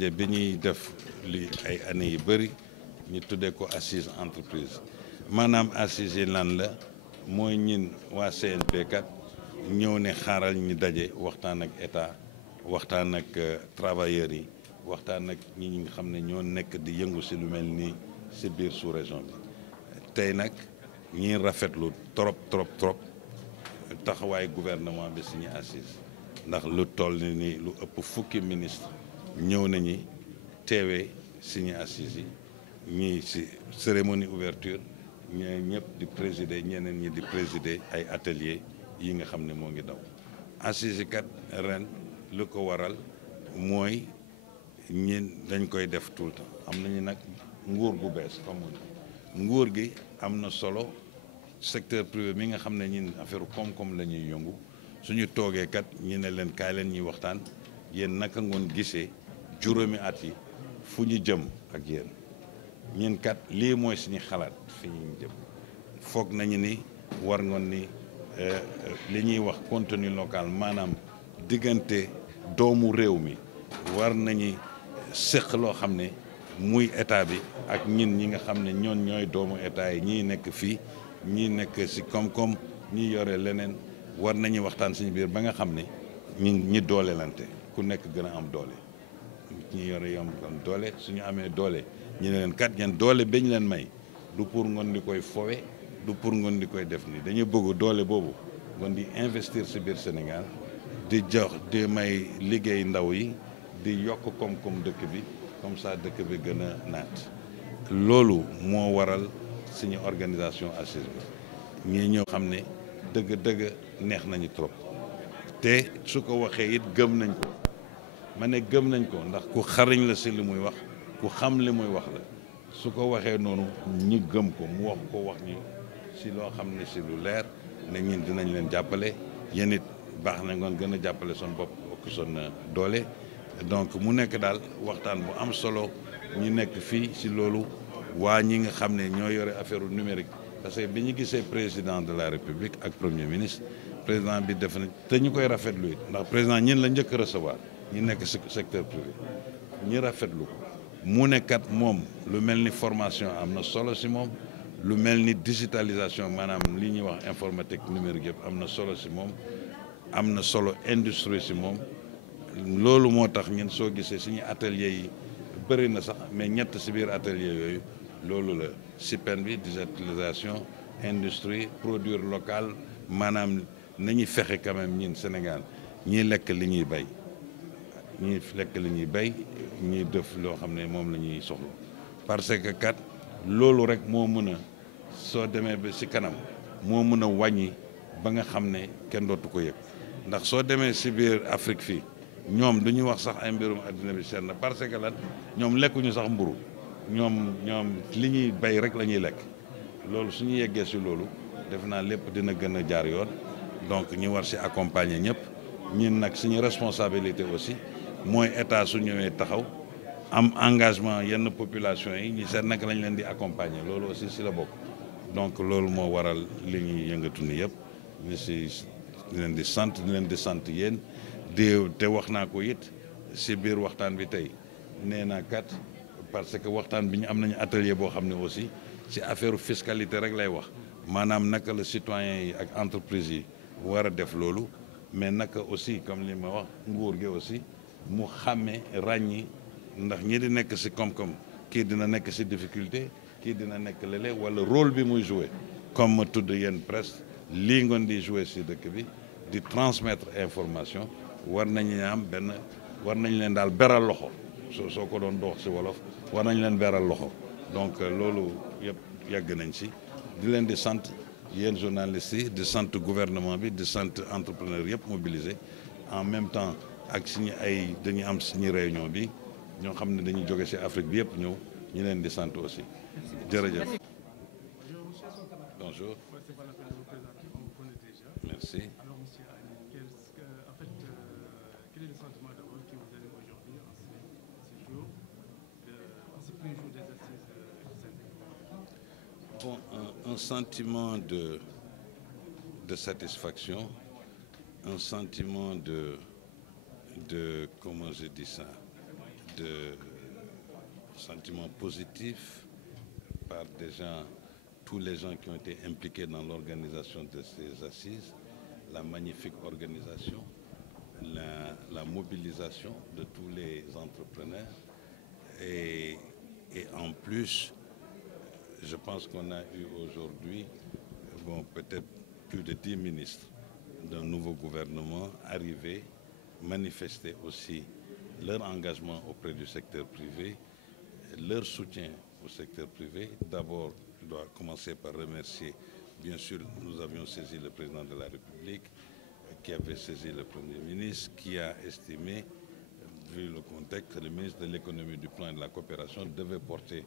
ndaje bi ñuy def li ay années yu bëri ñu tuddee ko assise entreprise maanaam assise yi lan la mooy ñin waa CNP kat ñëw ne xaaral ñu daje waxtaan ak état waxtaan ak travailleurs yi waxtaan ak ñi nga xam ne ñoo nekk di yëngu si lu mel nii si biir sous-région bi tey nag ñi rafetlu trop taxawaay gouvernement bi suñu assise ndax lu toll ni lu ëpp fukki ministre ñëw nañu teewee suñu assise yi ñii si cérémonie ouverture ñee ñëpp di présider ñeneen ñi di présider ay atelier yi nga xam ne moo ngi daw assise yi kat ren lu ko waral mooy ñi dañ koy def tout le temps am nañu nag nguur gu bees comme nguur gi am na solo secteur privé mi nga xam ne ñun affaire koom-koom la ñuy yëngu suñu toogee kat ñu ne leen kaay leen ñuy waxtaan yéen naka ngoon gisee juróomi at yi fu ñu jëm ak yéen ñun kat lii mooy suñu xalaat fi ñu jëm foog nañu ni war ngoon ni li ñuy wax contenu local maanaam diggante doomu réew mi war nañu séq loo xam ne muy état bi ak ñin ñi nga xam ne ñoon ñooy doomu état yi ñii nekk fii ñii nekk ci koom-koom ñii yore leneen war nañu waxtaan suñu biir ba nga xam ne ñi doolelante ku nekk gën a am doole ñi yore yom am doole suñu amee doole ñu ne leen kat ngeen doole bañ leen may du pour ngoon di koy fowe du pour ngoon di koy def nii dañu bëgg doole boobu ngoon di investir ci biir Sénégal di jox di may liggéey ndaw yi di yokk koom-koom dëkk bi comme ça dëkk bi gën a naat loolu moo waral suñu organisation assise bi ñii ñëw xam ne dëgg-dëgg neex nañu trop te su ko waxee it gëm nañ ko ma ne gëm nañ ko ndax ku xariñ la si li muy wax ku xam li muy wax la su ko waxee noonu ñi gëm ko mu wax ko wax ñu si loo xam ne si lu leer ne ñun dinañ leen jàppale yéen it baax na ngoon gën a jàppale son bopp ak son doole donc mu nekk daal waxtaan bu am solo ñu nekk fii si loolu waa ñi nga xam ne ñoo yore affaire numérique parce que bi ñu gisee président de la république ak premier ministre président bi def na te ñu koy rafetlu it ndax président ñin la njëkk recevoir ñi nekk si secteur privé ñi rafetlu ko mu nekkat moom lu mel ni formation am na solo si moom lu mel ni digitalisation maanaam li ñuy wax informatique numérique yëpp am na solo si moom am na solo industrie si moom loolu moo tax ñun soo gisee suñu atelier yi bëri na sax mais ñett si biir atelier yooyu loolu la SIPEN bi digitalisation industrie produire local maanaam nañuy fexe quand même ñun Sénégal ñiy lekk li ñuy bay ñiy lekk li ñuy bay ñuy def loo xam ne moom la ñuy soxla parce que kat loolu rek moo mën a soo demee ba si kanam moo mën a wàññi ba nga xam ne kenn dootu ko yëg ndax soo demee si biir Afrique fii ñoom du ñu wax sax ay mbirum àddina bi seet na parce que lan ñoom lekkuñu sax mburu ñoom li ñuy bay rek la ñuy lekk loolu suñu yeggee si loolu def naa lépp dina gën a jaar yoon donc ñu war si accompagner ñëpp ñun nag suñu responsabilité aussi mooy état su ñëwee taxaw am engagement yenn population yi ñu seet naka lañ leen di accompagner loolu aussi si la bokk donc loolu moo waral li ñuy yëngatu ni yëpp ñu si leen di sant yéen te wax naa ko it si biir waxtaan bi tey nee naa kat parce que waxtaan bi ñu am nañu atelier boo xam ne aussi ci affaire fiscalité rek lay wax maanaam naka la citoyen yi ak entreprise yi war a def loolu mais naka aussi comme li ma wax nguur gi aussi mu xàmme ràññi ndax ñi di nekk ci koom-koom kii dina nekk ci difficulté kii dina nekk lele walla rôle bi muy jouer comme ma tudd yéen presse lii ngoon di jouer ci dëkk bi di transmettre information war nañu war nañ leen daal beral loxo soo ko doon dox ci wolof war nañ leen beral loxo donc loolu yëpp yàgg nañ ci di leen di sant yéen journalistes yi di sant gouvernement bi di sant entrepreneur yëpp mobilisé en même temps ak suñu dañuy am suñu réunion bi ñoo xam ne dañuy jóge ci Afrique bi yëpp ñëw ñu leen di sant aussi jërëjëf. Bonjour. Merci. Bon, un sentiment de satisfaction, un sentiment comment je dis ça, de sentiments positifs par déjà tous les gens qui ont été impliqués dans l'organisation de ces assises, la magnifique organisation, la mobilisation de tous les entrepreneurs et en plus, je pense qu'on a eu aujourd'hui peut-être plus de 10 ministres d'un nouveau gouvernement arriver, manifester aussi leur engagement auprès du secteur privé, leur soutien au secteur privé. D'abord, je dois commencer par remercier, bien sûr, nous avions saisi le président de la République, qui avait saisi le Premier ministre, qui a estimé, vu le contexte, que le ministre de l'économie, du plan et de la coopération devait porter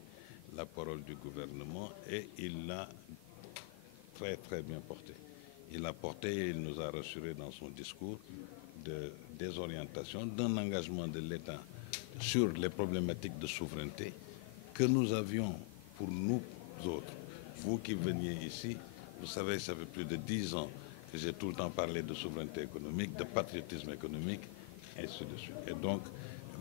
la parole du gouvernement et il l'a très très bien porté. Il l'a porté et il nous a rassuré dans son discours des orientations, d'un engagement de l'État sur les problématiques de souveraineté que nous avions pour nous autres. Vous qui veniez ici, vous savez, ça fait plus de 10 ans que j'ai tout le temps parlé de souveraineté économique, de patriotisme économique, et ainsi de suite. Et donc,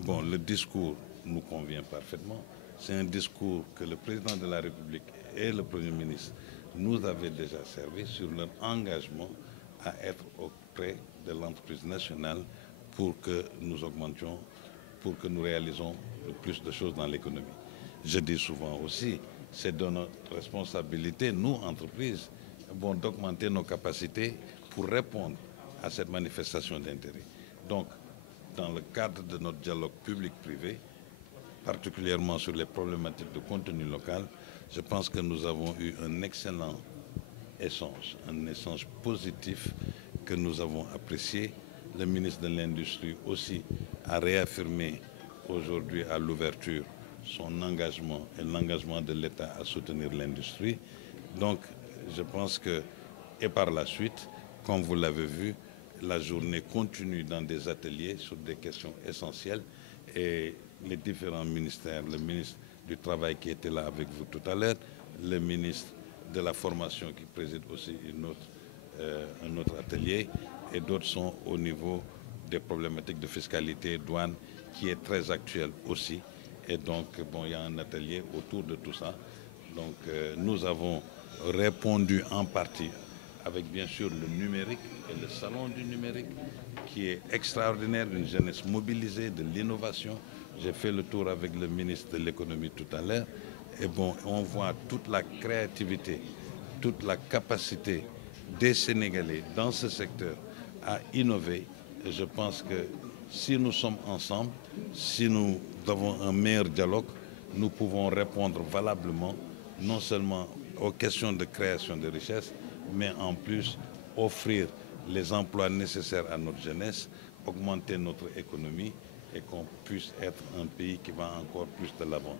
le discours nous convient parfaitement. C'est un discours que le président de la République et le Premier ministre nous avaient déjà servi sur leur engagement à être auprès de l'entreprise nationale pour que nous augmentions, pour que nous réalisons le plus de choses dans l'économie. Je dis souvent aussi, c'est de notre responsabilité, nous, entreprises, d'augmenter nos capacités pour répondre à cette manifestation d'intérêt. Donc, dans le cadre de notre dialogue public-privé, particulièrement sur les problématiques de contenu local, je pense que nous avons eu un excellent échange, un échange positif que nous avons apprécié. Le ministre de l'Industrie aussi a réaffirmé aujourd'hui à l'ouverture son engagement et l'engagement de l'État à soutenir l'industrie. Donc, je pense que, et par la suite, comme vous l'avez vu, la journée continue dans des ateliers sur des questions essentielles et les différents ministères, le ministre du Travail qui était là avec vous tout à l'heure, le ministre de la Formation qui préside aussi un autre atelier et d'autres sont au niveau des problématiques de fiscalité, douane qui est très actuel aussi. Et donc, il y a un atelier autour de tout ça. Donc, nous avons répondu en partie avec bien sûr le numérique et le salon du numérique qui est extraordinaire, une jeunesse mobilisée, de l'innovation. J'ai fait le tour avec le ministre de l'économie tout à l'heure et on voit toute la créativité, toute la capacité des Sénégalais dans ce secteur à innover. Et je pense que si nous sommes ensemble, si nous avons un meilleur dialogue, nous pouvons répondre valablement non seulement aux questions de création de richesses, mais en plus offrir les emplois nécessaires à notre jeunesse, augmenter notre économie et qu'on puisse être un pays qui va encore plus de l'avant.